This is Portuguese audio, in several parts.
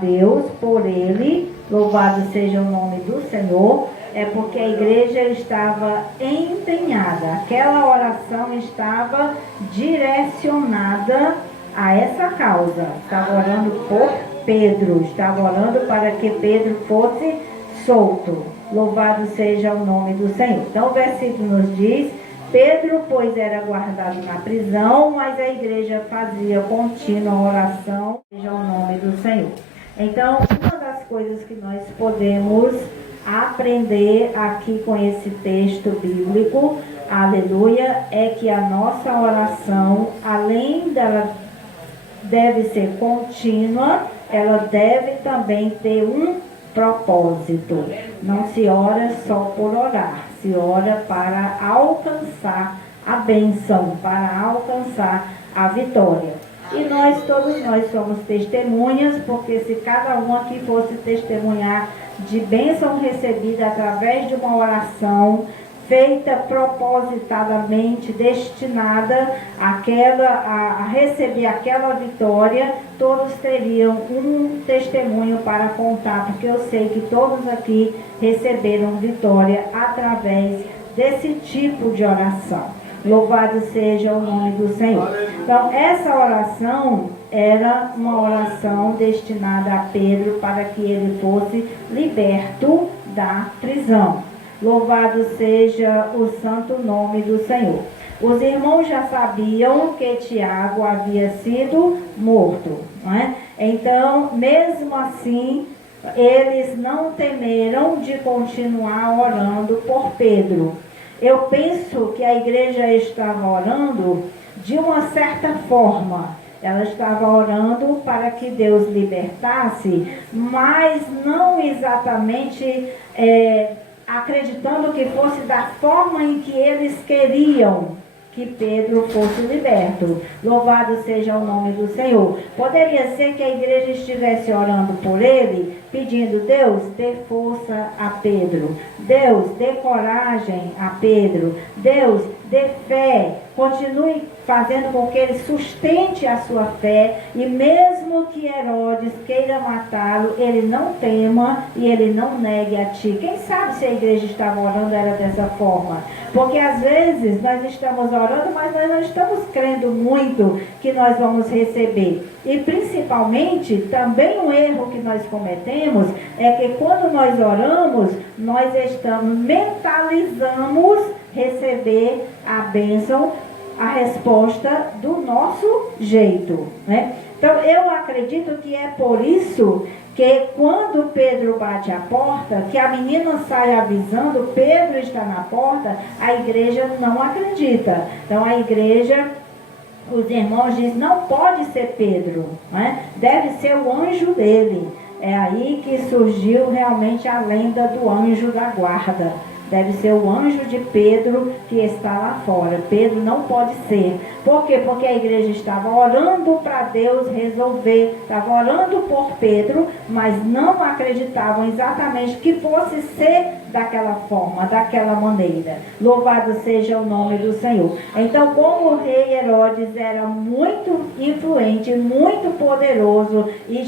Deus por ele, louvado seja o nome do Senhor, é porque a igreja estava empenhada, aquela oração estava direcionada a essa causa, estava orando por Pedro, estava orando para que Pedro fosse solto, louvado seja o nome do Senhor. Então o versículo nos diz: Pedro, pois, era guardado na prisão, mas a igreja fazia contínua oração, seja o nome do Senhor. Então, uma das coisas que nós podemos aprender aqui com esse texto bíblico, aleluia, é que a nossa oração, além dela deve ser contínua, ela deve também ter um propósito. Não se ora só por orar, se ora para alcançar a bênção, para alcançar a vitória. E todos nós somos testemunhas, porque se cada um aqui fosse testemunhar de bênção recebida através de uma oração feita propositadamente, destinada a receber aquela vitória, todos teriam um testemunho para contar, porque eu sei que todos aqui receberam vitória através desse tipo de oração. Louvado seja o nome do Senhor. Então, essa oração era uma oração destinada a Pedro para que ele fosse liberto da prisão. Louvado seja o santo nome do Senhor. Os irmãos já sabiam que Tiago havia sido morto, não é? Então, mesmo assim, eles não temeram de continuar orando por Pedro. Eu penso que a igreja estava orando de uma certa forma. Ela estava orando para que Deus libertasse, mas não exatamente acreditando que fosse da forma em que eles queriam que Pedro fosse liberto. Louvado seja o nome do Senhor. Poderia ser que a igreja estivesse orando por ele, pedindo: Deus, dê força a Pedro. Deus, dê coragem a Pedro. Deus, dê fé. Continue fazendo com que ele sustente a sua fé, e mesmo que Herodes queira matá-lo, ele não tema e ele não negue a ti. Quem sabe se a igreja estava orando era dessa forma? Porque às vezes nós estamos orando, mas nós não estamos crendo muito que nós vamos receber. E principalmente, também um erro que nós cometemos é que quando nós oramos, nós mentalizamos receber a bênção, a resposta do nosso jeito, né? Então eu acredito que é por isso que quando Pedro bate a porta, que a menina sai avisando: Pedro está na porta, a igreja não acredita. Então a igreja, os irmãos dizem: não pode ser Pedro, né? Deve ser o anjo dele. É aí que surgiu realmente a lenda do anjo da guarda. Deve ser o anjo de Pedro que está lá fora. Pedro não pode ser. Por quê? Porque a igreja estava orando para Deus resolver. Estava orando por Pedro, mas não acreditavam exatamente que fosse ser daquela forma, daquela maneira. Louvado seja o nome do Senhor. Então, como o rei Herodes era muito influente, muito poderoso e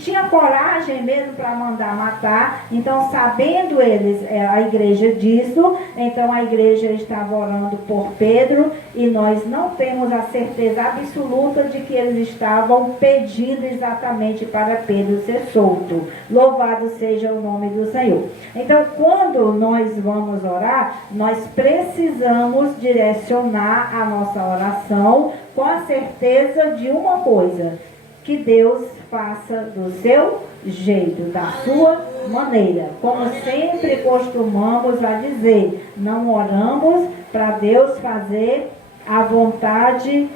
tinha coragem mesmo para mandar matar, então, sabendo eles, a igreja disso, então a igreja estava orando por Pedro, e nós não temos a certeza absoluta de que eles estavam pedindo exatamente para Pedro ser solto. Louvado seja o nome do Senhor. Então, quando nós vamos orar, nós precisamos direcionar a nossa oração com a certeza de uma coisa: que Deus faça do seu jeito, da sua maneira. Como sempre costumamos a dizer, não oramos para Deus fazer a vontade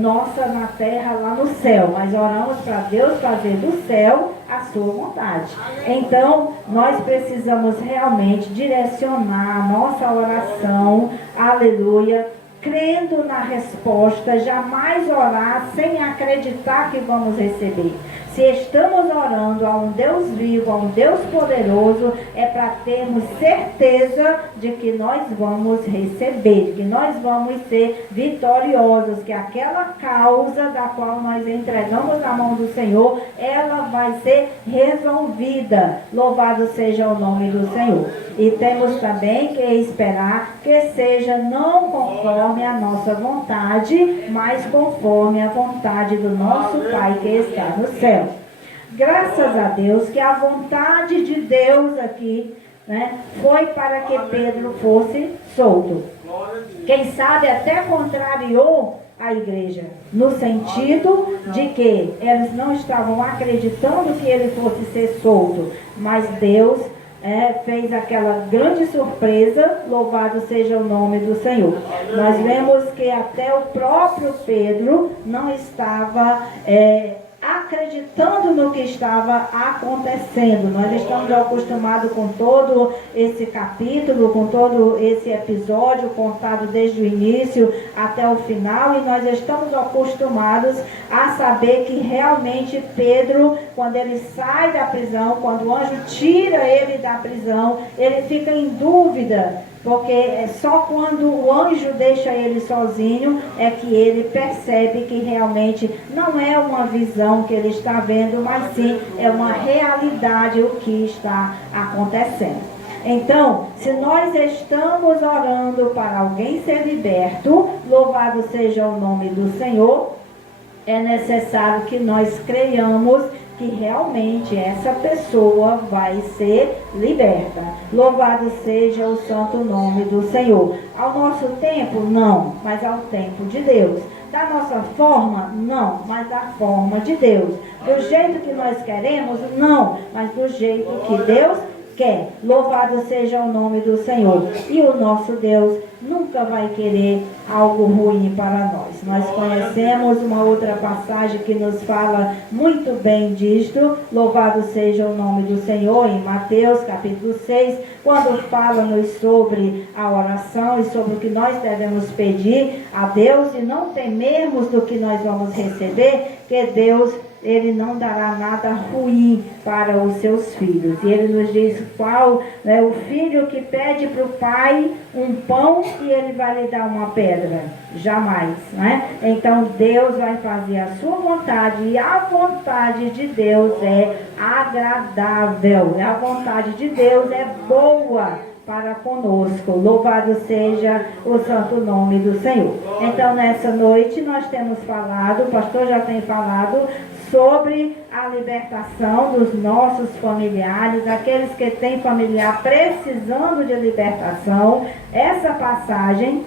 nossa na terra, lá no céu, mas oramos para Deus fazer do céu a sua vontade. Então, nós precisamos realmente direcionar a nossa oração, aleluia, crendo na resposta, jamais orar sem acreditar que vamos receber. Se estamos orando a um Deus vivo, a um Deus poderoso, é para termos certeza de que nós vamos receber, de que nós vamos ser vitoriosos, que aquela causa da qual nós entregamos na mão do Senhor, ela vai ser resolvida. Louvado seja o nome do Senhor. E temos também que esperar que seja não conforme a nossa vontade, mas conforme a vontade do nosso Pai que está no céu. Graças a Deus que a vontade de Deus aqui, né, foi para que Pedro fosse solto. Quem sabe até contrariou a igreja, no sentido de que eles não estavam acreditando que ele fosse ser solto, mas Deus fez aquela grande surpresa. Louvado seja o nome do Senhor. Nós vemos que até o próprio Pedro não estava acreditando no que estava acontecendo. Nós estamos acostumados com todo esse capítulo, com todo esse episódio contado desde o início até o final, e nós estamos acostumados a saber que realmente Pedro, quando ele sai da prisão, quando o anjo tira ele da prisão, ele fica em dúvida, porque é só quando o anjo deixa ele sozinho é que ele percebe que realmente não é uma visão que ele está vendo, mas sim é uma realidade o que está acontecendo. Então, se nós estamos orando para alguém ser liberto, louvado seja o nome do Senhor, é necessário que nós creiamos que realmente essa pessoa vai ser liberta. Louvado seja o santo nome do Senhor. Ao nosso tempo, não, mas ao tempo de Deus. Da nossa forma, não, mas da forma de Deus. Do jeito que nós queremos, não, mas do jeito que Deus quer. Louvado seja o nome do Senhor. E o nosso Deus nunca vai querer algo ruim para nós. Nós conhecemos uma outra passagem que nos fala muito bem disto. Louvado seja o nome do Senhor, em Mateus capítulo 6, quando fala-nos sobre a oração e sobre o que nós devemos pedir a Deus e não temermos do que nós vamos receber, que Deus, ele não dará nada ruim para os seus filhos. E ele nos diz qual, né, o filho que pede para o pai um pão e ele vai lhe dar uma pedra. Jamais, né? Então Deus vai fazer a sua vontade, e a vontade de Deus é agradável. A vontade de Deus é boa para conosco. Louvado seja o santo nome do Senhor. Então nessa noite nós temos falado, o pastor já tem falado sobre a libertação dos nossos familiares, aqueles que têm familiar precisando de libertação. Essa passagem,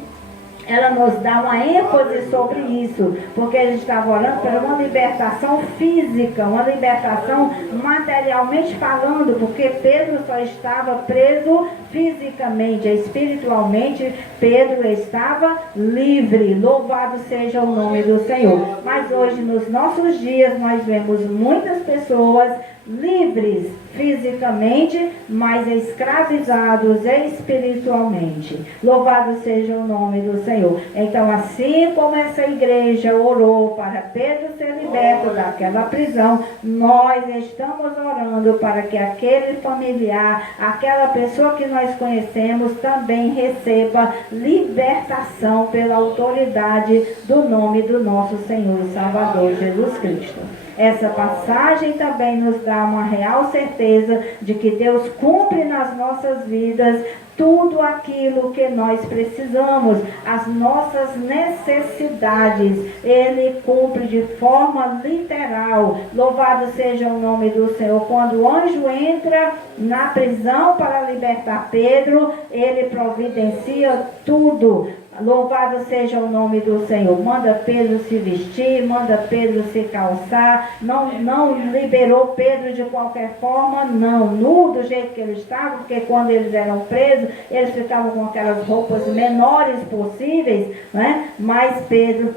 ela nos dá uma ênfase sobre isso, porque a gente estava orando por uma libertação física, uma libertação materialmente falando, porque Pedro só estava preso fisicamente, espiritualmente Pedro estava livre. Louvado seja o nome do Senhor. Mas hoje, nos nossos dias, nós vemos muitas pessoas livres fisicamente, mas escravizados espiritualmente. Louvado seja o nome do Senhor. Então, assim como essa igreja orou para Pedro ser liberto daquela prisão, nós estamos orando para que aquele familiar, aquela pessoa que nós conhecemos, também receba libertação pela autoridade do nome do nosso Senhor e Salvador Jesus Cristo. Essa passagem também nos dá uma real certeza de que Deus cumpre nas nossas vidas tudo aquilo que nós precisamos, as nossas necessidades. Ele cumpre de forma literal. Louvado seja o nome do Senhor. Quando o anjo entra na prisão para libertar Pedro, ele providencia tudo. Louvado seja o nome do Senhor. Manda Pedro se vestir, manda Pedro se calçar. Não liberou Pedro de qualquer forma, não. Nu do jeito que ele estava, porque quando eles eram presos, eles ficavam com aquelas roupas menores possíveis, né? Mas Pedro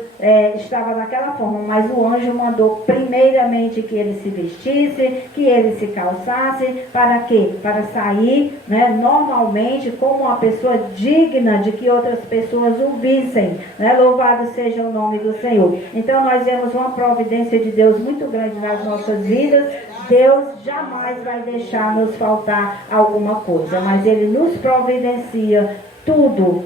estava daquela forma, mas o anjo mandou primeiramente que ele se vestisse, que ele se calçasse, para quê? Para sair, né, normalmente como uma pessoa digna de que outras pessoas o vissem, né? Louvado seja o nome do Senhor. Então nós vemos uma providência de Deus muito grande nas nossas vidas. Deus jamais vai deixar nos faltar alguma coisa, mas Ele nos providencia tudo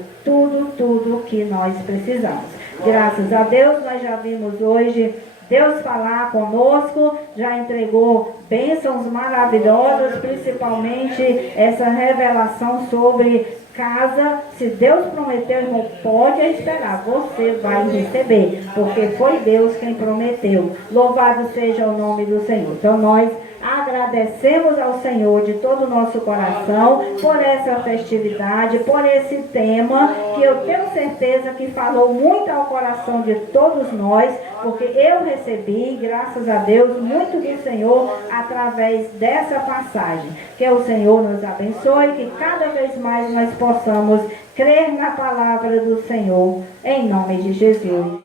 que nós precisamos. Graças a Deus, nós já vimos hoje Deus falar conosco, já entregou bênçãos maravilhosas, principalmente essa revelação sobre casa. Se Deus prometeu, irmão, pode esperar, você vai receber, porque foi Deus quem prometeu. Louvado seja o nome do Senhor. Então nós agradecemos ao Senhor de todo o nosso coração por essa festividade, por esse tema que eu tenho certeza que falou muito ao coração de todos nós, porque eu recebi, graças a Deus, muito do Senhor através dessa passagem. Que o Senhor nos abençoe, que cada vez mais nós possamos crer na palavra do Senhor, em nome de Jesus.